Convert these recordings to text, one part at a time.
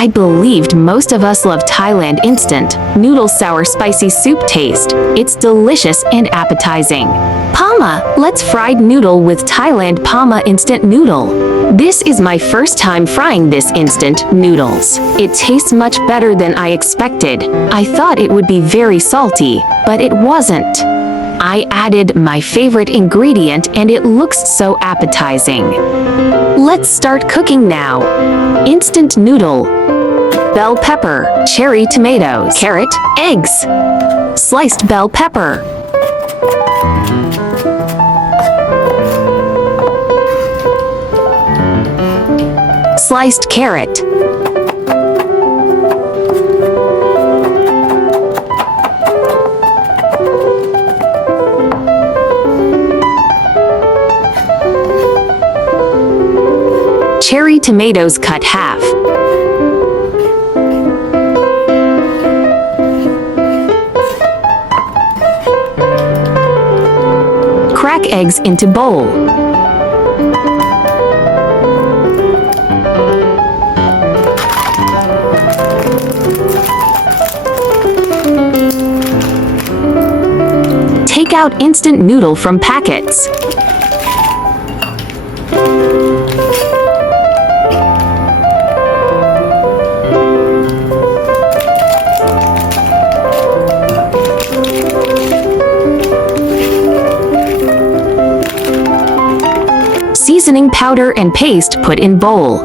I believed most of us love Thailand instant noodle sour spicy soup taste. It's delicious and appetizing. PAMA, let's fried noodle with Thailand PAMA instant noodle. This is my first time frying this instant noodles. It tastes much better than I expected. I thought it would be very salty, but it wasn't. I added my favorite ingredient and it looks so appetizing. Let's start cooking now. Instant noodle. Bell pepper, cherry tomatoes, carrot, eggs. Sliced bell pepper. Sliced carrot. Cherry tomatoes cut half. Crack eggs into bowl. Take out instant noodle from packets. Seasoning powder and paste put in bowl.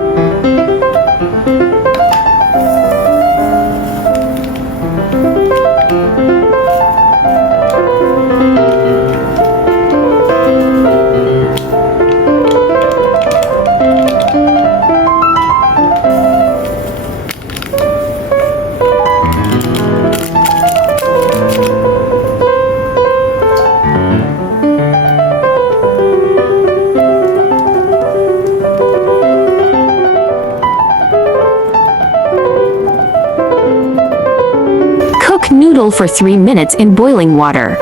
Noodle for 3 minutes in boiling water.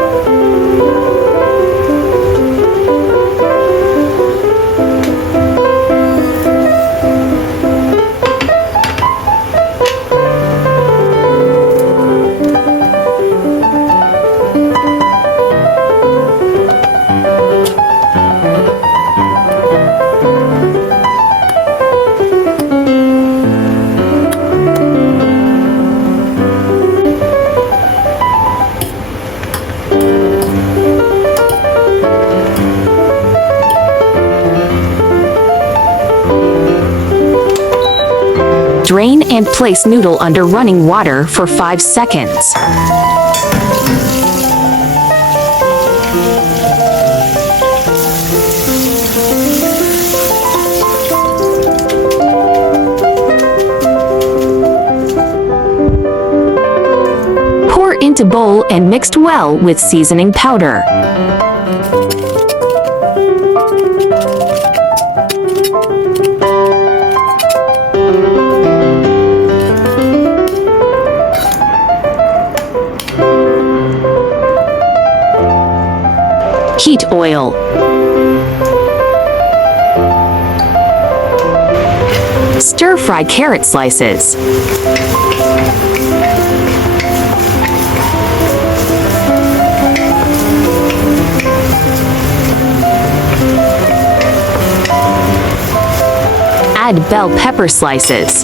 Drain and place noodle under running water for 5 seconds. Pour into bowl and mixed well with seasoning powder. Heat oil. Stir-fry carrot slices. Add bell pepper slices.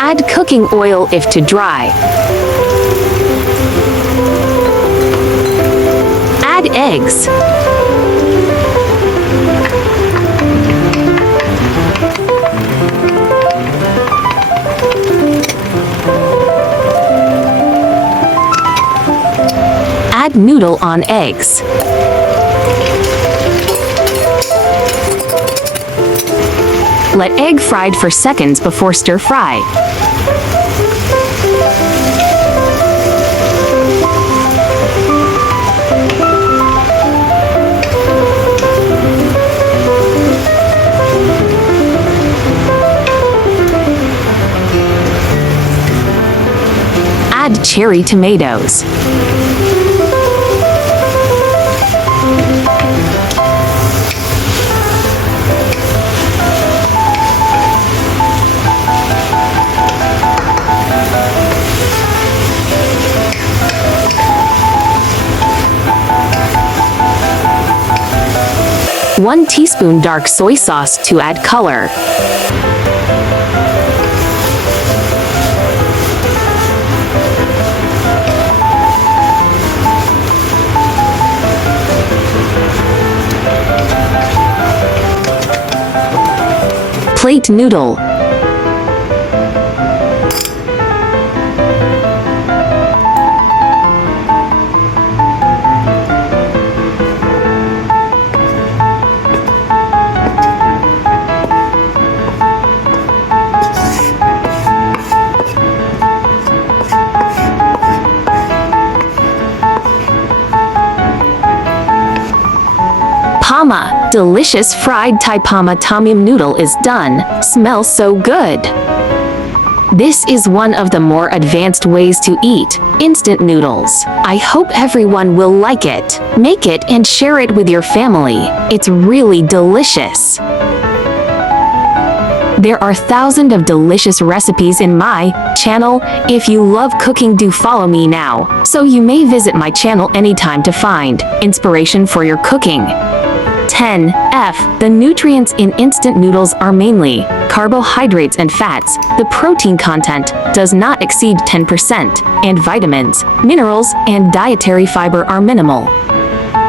Add cooking oil if too dry. Add eggs. Add noodle on eggs. Let egg fried for seconds before stir fry. Add cherry tomatoes. One teaspoon dark soy sauce to add color. Plate noodle. PAMA, delicious fried Thai PAMA tom yum noodle is done. Smells so good. This is one of the more advanced ways to eat instant noodles. I hope everyone will like it. Make it and share it with your family. It's really delicious. There are thousands of delicious recipes in my channel. If you love cooking, do follow me now, so you may visit my channel anytime to find inspiration for your cooking. 10F. The nutrients in instant noodles are mainly carbohydrates and fats. The protein content does not exceed 10%, and vitamins, minerals, and dietary fiber are minimal.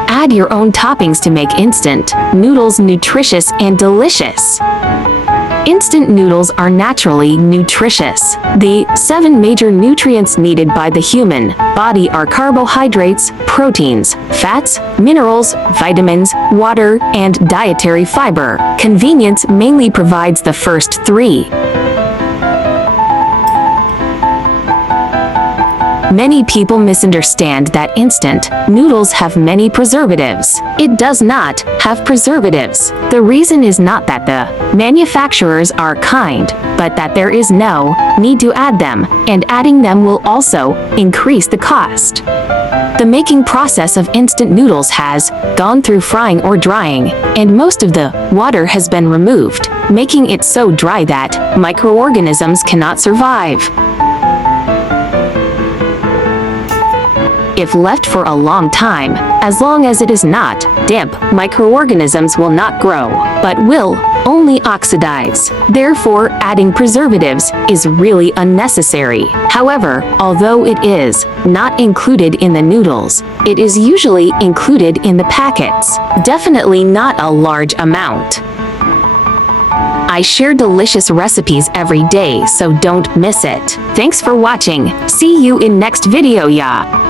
Add your own toppings to make instant noodles nutritious and delicious. Instant noodles are naturally nutritious. The 7 major nutrients needed by the human body are carbohydrates, proteins, fats, minerals, vitamins, water, and dietary fiber. Convenience mainly provides the first 3. Many people misunderstand that instant noodles have many preservatives. It does not have preservatives. The reason is not that the manufacturers are kind, but that there is no need to add them, and adding them will also increase the cost. The making process of instant noodles has gone through frying or drying, and most of the water has been removed, making it so dry that microorganisms cannot survive. If left for a long time, as long as it is not damp, microorganisms will not grow, but will only oxidize. Therefore, adding preservatives is really unnecessary. However, although it is not included in the noodles, it is usually included in the packets. Definitely not a large amount. I share delicious recipes every day, so don't miss it. Thanks for watching. See you in next video, ya.